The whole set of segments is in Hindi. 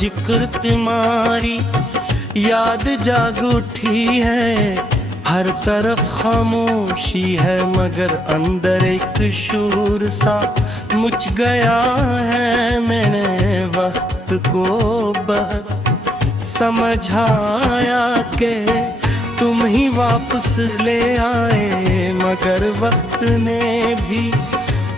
जिक्र तुम्हारी याद जाग उठी है। हर तरफ खामोशी है मगर अंदर एक शूर सा मुझ गया है। मैंने वक्त को बहुत समझाया कि तुम ही वापस ले आए, मगर वक्त ने भी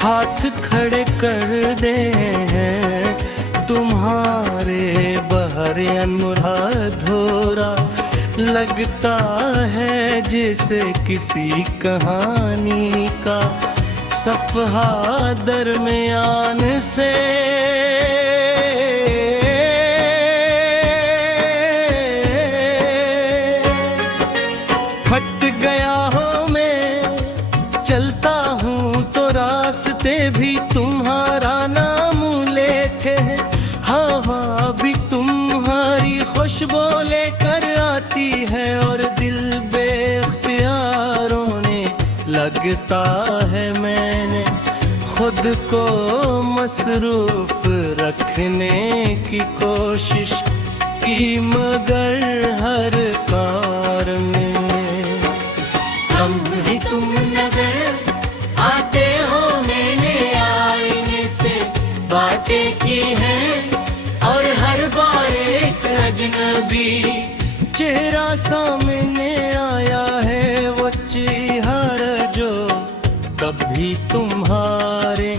हाथ खड़े कर दे हैं। तुम्हारे बहरे अनुराधोरा लगता है जैसे किसी कहानी का सफ़हा दरमियान से फट गया हो। मैं चलता हूँ तो रास्ते भी तुम्हारा नाम लेते हैं। हवा भी तुम्हारी खुशबू लेकर आती है और दिल बेख्तियार रोने लगता है। मैंने खुद को मसरूफ रखने की कोशिश की मगर हर कार में हम ही तुम नजर आते हो। मैंने आईने से बातें की हैं और हर बार एक अजनबी चेहरा सामने आया है। वो चेहरा जो कभी तुम्हारे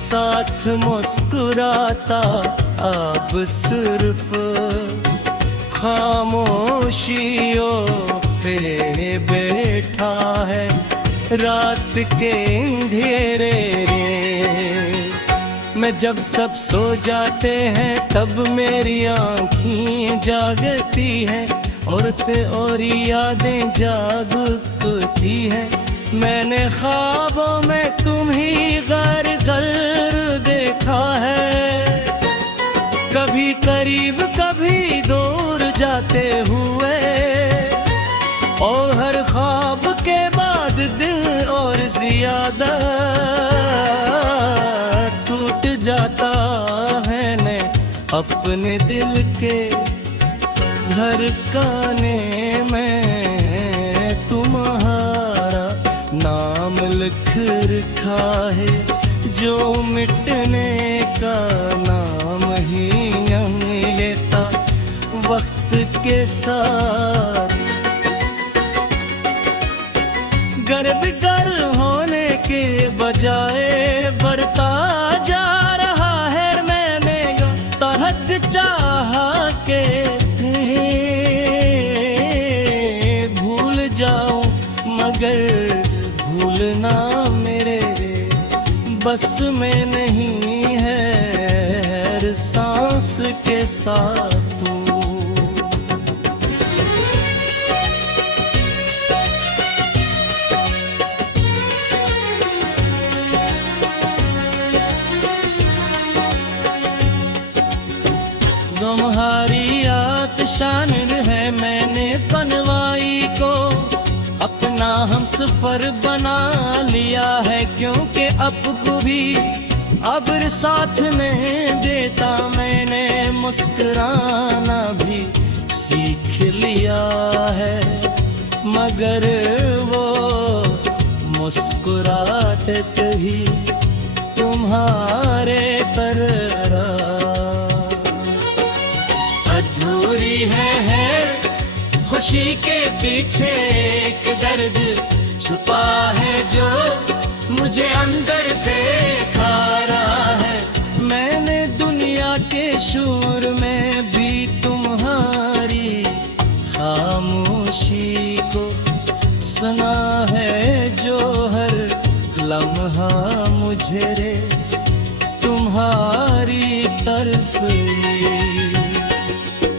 साथ मुस्कुराता अब सिर्फ खामोशियों पे बैठा है रात के अंधेरे में। मैं जब सब सो जाते हैं तब मेरी आँखें जागती हैं और यादें जाग उठती हैं। मैंने ख्वाबों में तुम ही घर घर देखा है, कभी करीब कभी दूर जाते हुए। और हर ख्वाब के बाद दिल और ज्यादा टूट जाता है ने अपने दिल के धड़कने में तुम्हारा नाम लिख रखा है जो मिटने का नाम ही नहीं लेता वक्त के साथ। गर्भगर होने के बजाय बढ़ता जा रहा है। मैंने तरक चाह के भूल जाऊं मगर भूलना मेरे बस में नहीं है। हर सांस के साथ तू तुम्हारी आतशान है। मैंने बनवाई को अपना हम सफर बना लिया है, क्योंकि अब भी अब्र साथ नहीं देता। मैंने मुस्कुराना भी सीख लिया है मगर वो मुस्कुराहट कभी तुम्हारे तरह अधूरी है। खुशी के पीछे एक दर्द छुपा है जो मुझे अंदर से खा रहा है। मैंने दुनिया के शोर में भी तुम्हारी खामोशी को सुना है जो हर लम्हा मुझे रे तुम्हारी तरफ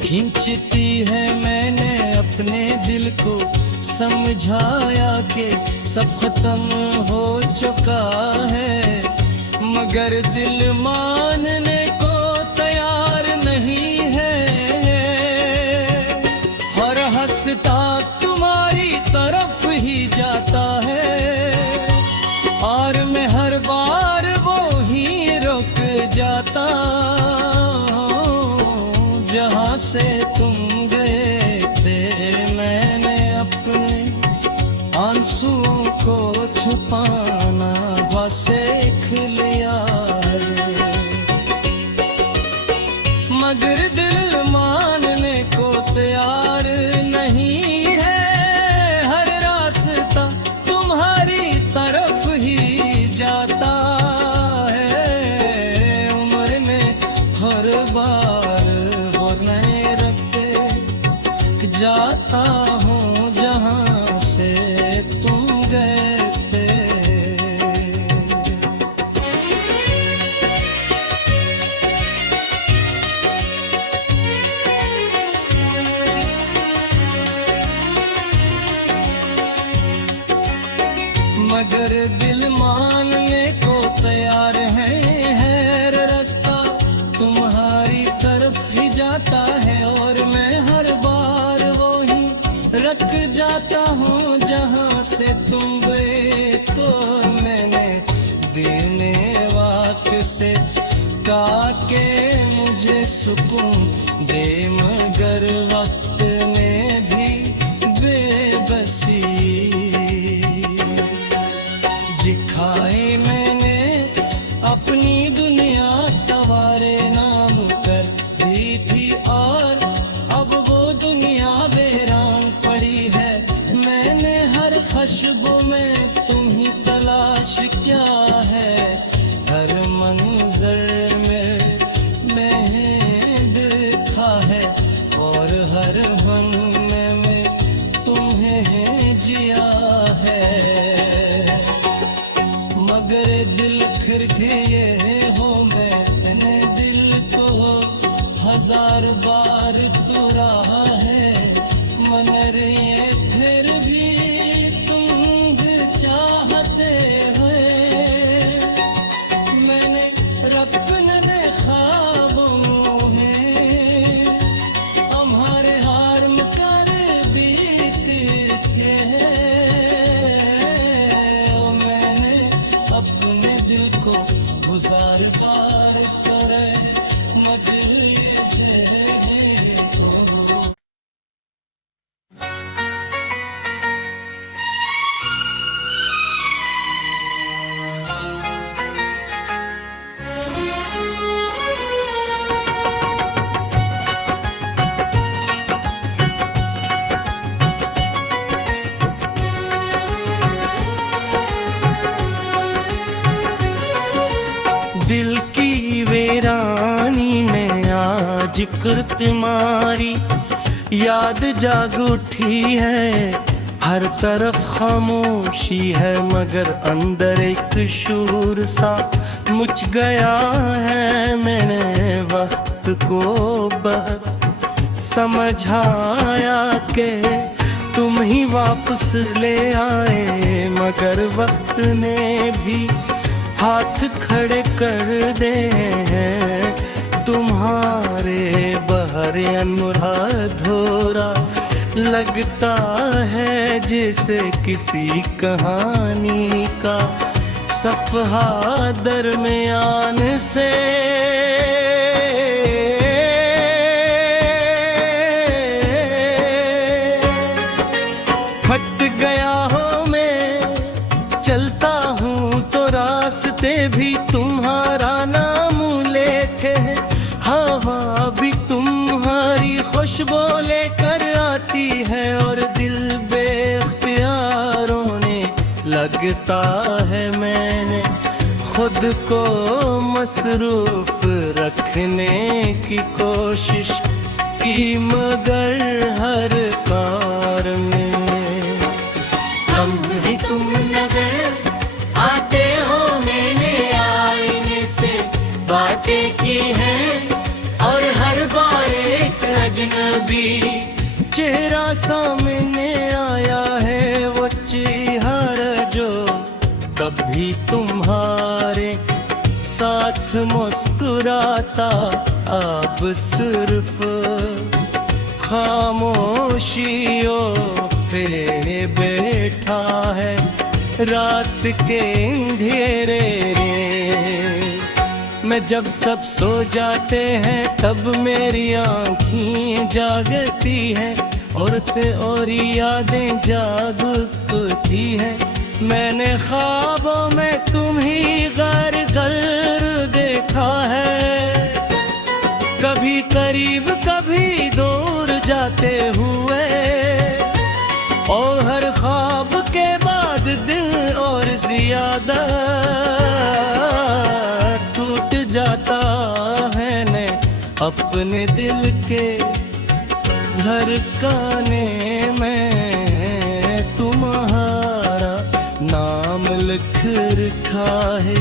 खींचती है। मैंने अपने दिल को समझाया कि सब खत्म हो चुका है मगर दिल मानने को तैयार नहीं है। हर हंसता तुम्हारी तरफ ही जाता है और मैं हर बार वो ही रुक जाता हूँ। जाता हूँ जहाँ से तुम गए थे। मगर दिल मानने को तैयार है रास्ता तुम्हारी तरफ ही जाता है, और मैं हर बार वो ही रख जाता हूँ जहाँ से तुम गए। तो मैंने दिल ने वाक से कहा के मुझे सुकून दे, मगर वक्त ने भी बेबसी दिखाई। मैंने अपनी दुनिया तुम्हारे नाम कर दी थी, और अब वो दुनिया वीरान पड़ी है। मैंने हर खुशबू में तुम ही तलाश किया है, हर मंजर में मैं देखा है, और हर मन में तुम्हें जिया है। मगर दिल फिर के ये हो, मैंने दिल को हजार बार तुरा है, मगर ये फिर भी तुम चाहते हैं। मैंने रब्बन ने ख्वाबों में हमारे हारम कर बीते थे। अपने दिल को गुजार बार करे, मगर ये है तो दिल की वीरानी में आज कृत मारी, याद जाग उठी है, हर तरफ खामोशी है, मगर अंदर एक शूर सा मुझ गया है। मैंने वक्त को बहुत समझाया के तुम ही वापस ले आए, मगर वक्त ने भी हाथ खड़े कर दे हैं। तुम्हारे बहरे अनुराधोरा लगता है जैसे किसी कहानी का सफहा दरमियान से फट गया हो। मैं चलता हूँ तो रास्ते भी तुम्हारा नाम लेते हैं, हवा भी तुम्हारी खुशबू लेकर आती है, और दिल बेख्तियार होने लगता है। मैंने खुद को मसरूफ रखने की कोशिश की, मगर हर कार में हम ही तुम नजर आते हो। मैंने आईने से बातें की हैं, और हर बार एक अजनबी चेहरा सामने आया है, वो चेहरा जो कभी तुम्हारे साथ मुस्कुराता, अब सिर्फ खामोशियों पे बैठा है रात के अंधेरे में। मैं जब सब सो जाते हैं तब मेरी आँखें जागती हैं, और यादें जाग उठती हैं। मैंने ख्वाबों में तुम ही गैर कर देखा है, कभी करीब कभी दूर जाते हुए, और हर ख्वाब के बाद दिल और ज्यादा टूट जाता है। ने अपने दिल के धड़कने में तुम्हारा नाम लिख रखा है,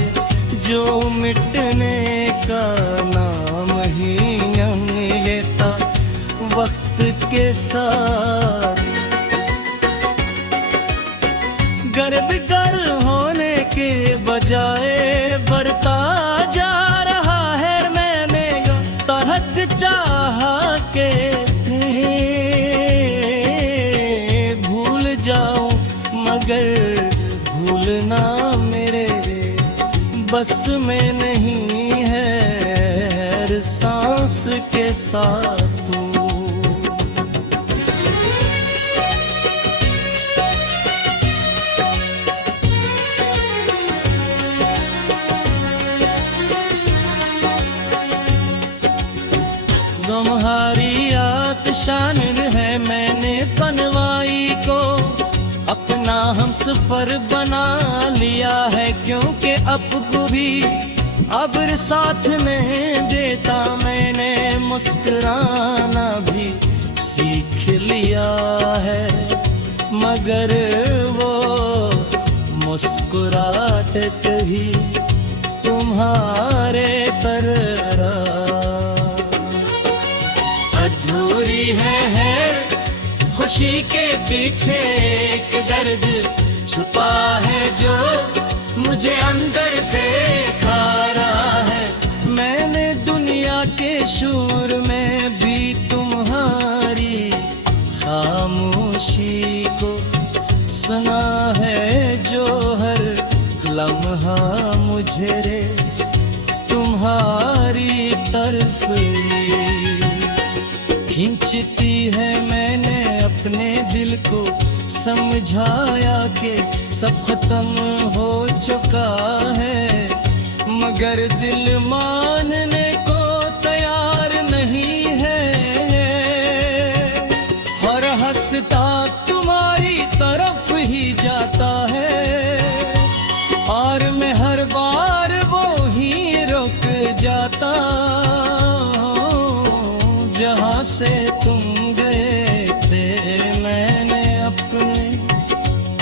जो मिटने का नाम ही नहीं लेता वक्त के साथ। गर्भगर होने के बजाय बढ़ता जा रहा है, मैंने यो तरक चाह के भूल जाऊं, मगर भूलना मेरे बस में नहीं है, हर सांस के साथ तू। तुम्हारी आतिशान है, मैंने बनवाई को अपना हम सफर बना लिया है, क्योंकि अब भी अब्र साथ नहीं देता, मैंने मुस्कुराना भी सीख लिया है, मगर वो मुस्कुराहट कभी तुम्हारे तरह अधूरी है। खुशी के पीछे एक दर्द छुपा है, जो मुझे अंदर से खा रहा है। मैंने दुनिया के शोर में भी तुम्हारी खामोशी को सुना है, जो हर लम्हा मुझे रे तुम्हारी तरफ खींचती है। मैंने अपने दिल को समझाया कि सब खत्म हो चुका है, मगर दिल मानने को तैयार नहीं है। हर हंसता तुम्हारी तरफ ही जाता है, और मैं हर बार वो ही रुक जाता जहाँ से तुम गए थे। मैंने अपने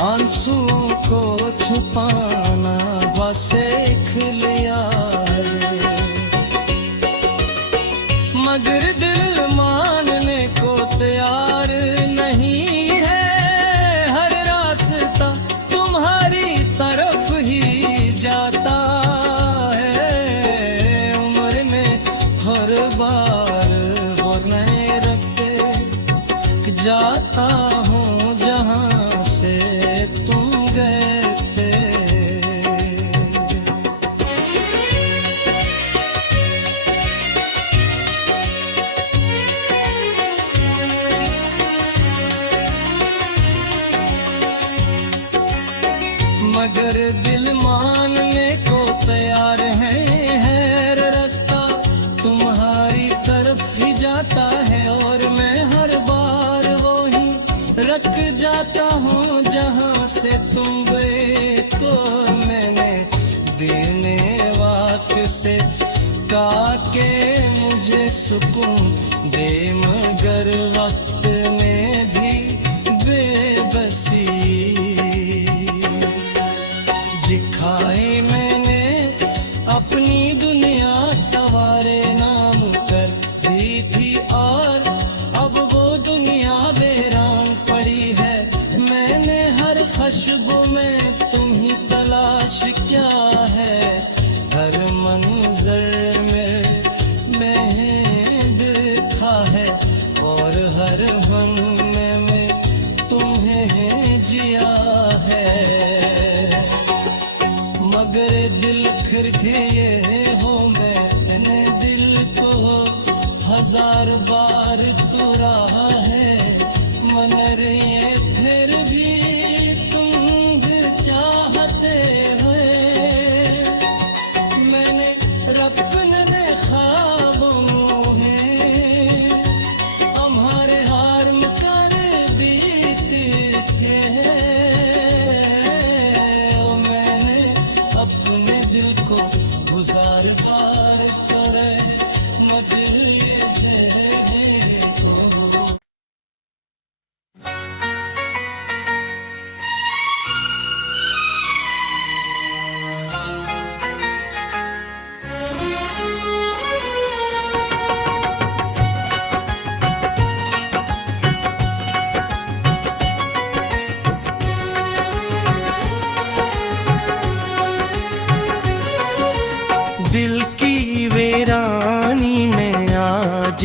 आंसुओं को छुपाना सीख लिया है, मगर दिल मानने को तैयार नहीं है। हर रास्ता तुम्हारी तरफ ही जाता है, उम्र में हर बार वो नए रखते जाता हूँ जहाँ से तुम गए थे। मगर दिल मानने को तैयार है, हर रास्ता तुम्हारी तरफ ही जाता है, और मैं हर बार वो ही रख जाता हूँ जहाँ से तुम गए। तो मैंने देने वाक़ से कहा के मुझे सुकून दे, मगर वक्त में भी बेबसी दिखाई मैंने अपनी दुनिया तुम्हारे नाम कर दी थी, और अब वो दुनिया वीरान पड़ी है। मैंने हर खुशबू में तुम ही तलाश किया है, हर मंजर में मैं देखा है, और हर हम में तुम्हें जिया है। मगर दिल फिर के ये हो, मैंने दिल को हजार बार तुरा है, मगर ये फिर भी तुम चाहते हैं। मैंने रब्बन ने ख्वाब मुहे हमारे हार में कर बीते थे, अपने दिल को गुजार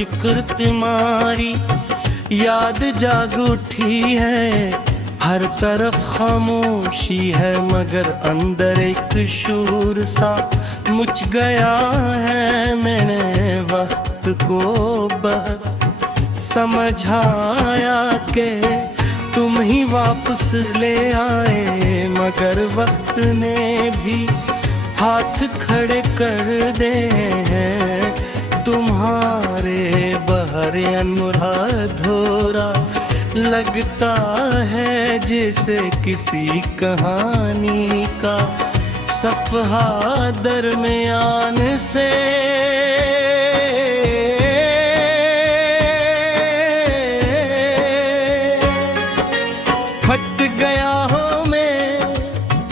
जिक्र तुम्हारी याद जाग उठी है, हर तरफ खामोशी है मगर अंदर एक शूर सा मुझ गया है। मैंने वक्त को बहुत समझाया कि तुम ही वापस ले आए, मगर वक्त ने भी हाथ खड़े कर दे हैं। तुम्हारे बहरे अनमुराद होरा लगता है जैसे किसी कहानी का सफ़हा दरमियान से फट गया हो। मैं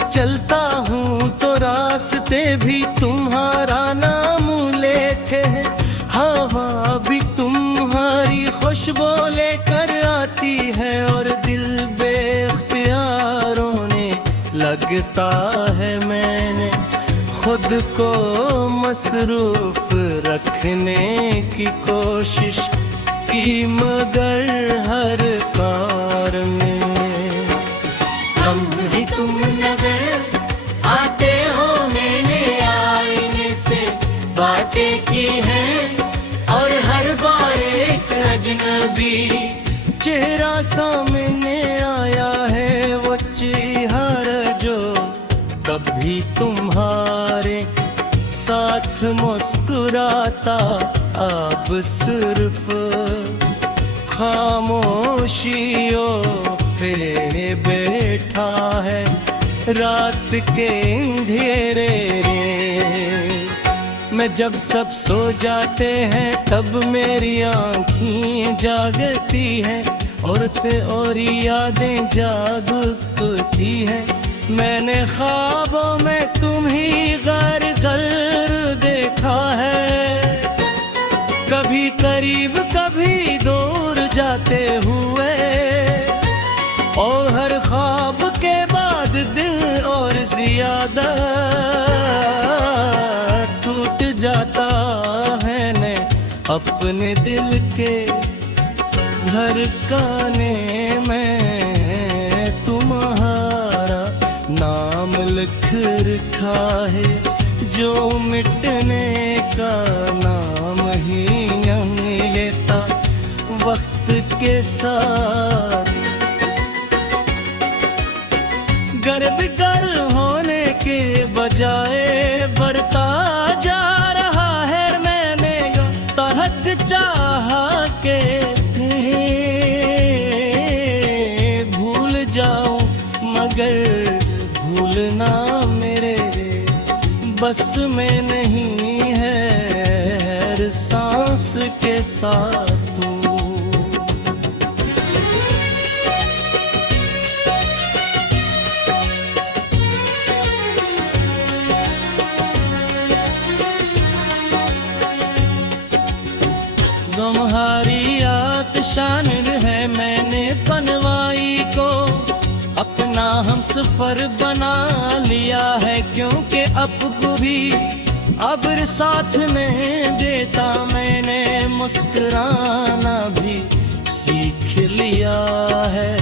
चलता हूँ तो रास्ते भी तुम्हारा नाम लेते हैं, हवा भी तुम्हारी खुशबू लेकर आती है और दिल बेख्तियार रोने लगता है। मैंने खुद को मसरूफ रखने की कोशिश की मगर हर कार में हम ही तुम नजर आते हो। मैंने आईने से बातें की हैं और हर बार एक अजनबी चेहरा सामने आया है, वो चेहरा जो कभी तुम्हारे साथ मुस्कुराता अब सिर्फ खामोशियों पे बैठा है रात के अंधेरे में। मैं जब सब सो जाते हैं तब मेरी आँखें जागती हैं, और यादें जाग उठती हैं। मैंने ख्वाबों में तुम ही गैर देखा है, कभी करीब कभी दूर जाते हुए, और हर ख्वाब के बाद दिल और ज्यादा टूट जाता है ने अपने दिल के धड़कने में तुम्हारा नाम लिख रखा है, जो मिटने का नाम ही नहीं लेता वक्त के साथ। गर्भगर होने के बजाय बढ़ता जा रहा है। मैंने तरक चाहा के भूल जाऊं, मगर भूलना मेरे बस में नहीं है। हर सांस के साथ तुम्हारी आतशान है। मैंने बनवाई को अपना हम सफर बना लिया है, क्योंकि अब भी अब्र साथ नहीं देता। मैंने मुस्कुराना भी सीख लिया है,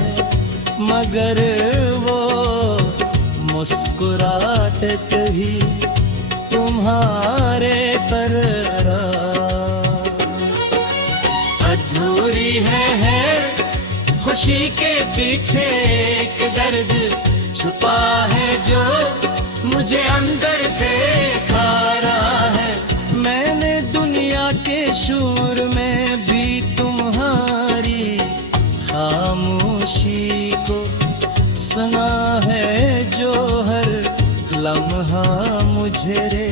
मगर वो मुस्कुराहट कभी तुम्हारे तरह अधूरी है। खुशी के पीछे एक दर्द छुपा है जो मुझे अंदर से खा रहा है। मैंने दुनिया के शूर में भी तुम्हारी खामोशी को सुना है, जो हर लम्हा मुझे रे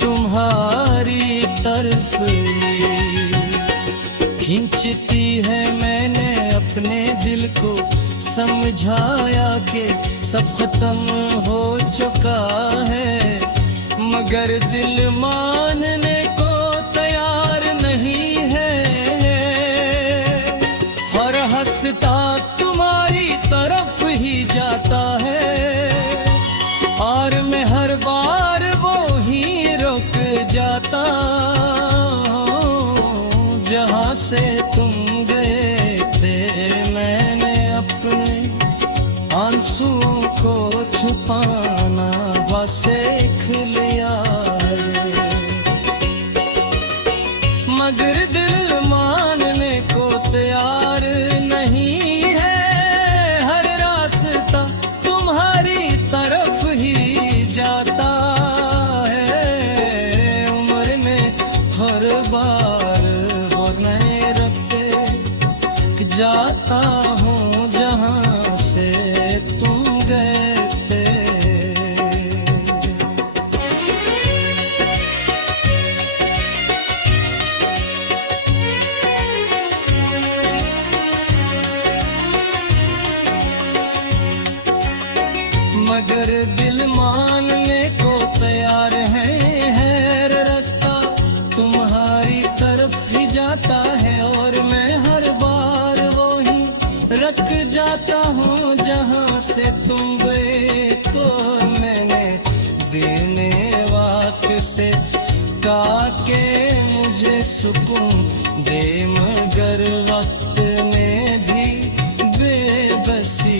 तुम्हारी तरफ खींचती है। मैंने अपने दिल को समझाया कि सब खत्म हो चुका है, मगर दिल मानने को तैयार नहीं है। हर हंसता तुम्हारी तरफ ही जाता है, और मैं हर बार वो ही रुक जाता हूँ। आता हूँ जहाँ से तुम गए थे। मगर दिल मानने को तैयार है रास्ता तुम्हारी तरफ ही जाता है, और मैं हर बार वो ही रख जाता हूँ जहाँ से तुम गए। तो मैंने देने वाक से कहा के मुझे सुकून दे, मगर वक्त में भी बेबसी